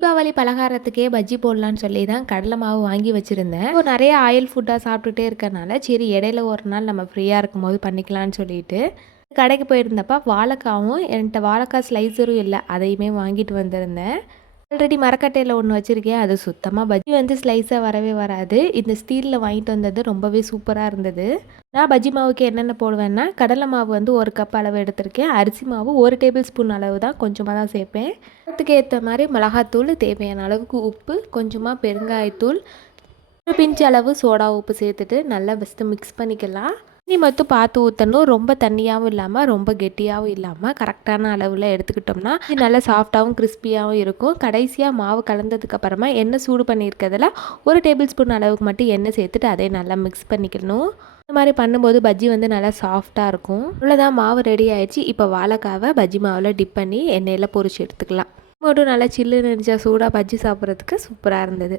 தீபாவளி பலகாரத்துக்கே பஜ்ஜி போடலான்னு சொல்லி தான் கடலை மாவு வாங்கி வச்சுருந்தேன். இப்போ நிறைய ஆயில் ஃபுட்டாக சாப்பிட்டுட்டே இருக்கறனால சரி இடையில ஒரு நாள் நம்ம ஃப்ரீயாக இருக்கும்போது பண்ணிக்கலான்னு சொல்லிட்டு கடைக்கு போயிருந்தப்ப வாழைக்காவும் என்கிட்ட வாழைக்காய் ஸ்லைசரும் இல்லை, அதையுமே வாங்கிட்டு வந்திருந்தேன். ஆல்ரெடி மரக்கட்டையில் ஒன்று வச்சுருக்கேன், அது சுத்தமாக பஜ்ஜி வந்து ஸ்லைஸாக வரவே வராது. இந்த ஸ்டீலில் வாங்கிட்டு வந்தது ரொம்பவே சூப்பராக இருந்தது. நான் பஜ்ஜி மாவுக்கு என்னென்ன போடுவேன்னா, கடலை மாவு வந்து 1 கப் அளவு எடுத்திருக்கேன். அரிசி மாவு 1 டேபிள் ஸ்பூன் அளவு தான், கொஞ்சமாக தான் சேர்ப்பேன். அதுக்கு ஏற்ற மாதிரி மிளகாத்தூள், தேவையான அளவுக்கு உப்பு, கொஞ்சமாக பெருங்காயத்தூள், ஒரு பிஞ்ச் அளவு சோடா உப்பு சேர்த்துட்டு நல்லா ஃபஸ்ட்டு மிக்ஸ் பண்ணிக்கலாம். தண்ணி மட்டும் பார்த்து ஊற்றணும். ரொம்ப தண்ணியாகவும் இல்லாமல் ரொம்ப கெட்டியாகவும் இல்லாமல் கரெக்டான அளவில் எடுத்துக்கிட்டோம்னா இது நல்லா சாஃப்டாகவும் கிறிஸ்பியாகவும் இருக்கும். கடைசியாக மாவு கலந்ததுக்கப்புறமா எண்ணெய் சூடு பண்ணியிருக்கிறதுல 1 டேபிள் ஸ்பூன் அளவுக்கு மட்டும் எண்ணெய் சேர்த்துட்டு அதை நல்லா மிக்ஸ் பண்ணிக்கணும். இந்த மாதிரி பண்ணும்போது பஜ்ஜி வந்து நல்லா சாஃப்டாக இருக்கும். இவ்வளோதான், மாவு ரெடி ஆயிடுச்சு. இப்போ வாழைக்காவை பஜ்ஜி மாவில் டிப் பண்ணி எண்ணெயில் பொரிச்சு எடுத்துக்கலாம். மட்டும் நல்லா சில்லுன்னு இருந்துச்சா, சூடாக பஜ்ஜி சாப்பிட்றதுக்கு சூப்பராக இருந்தது.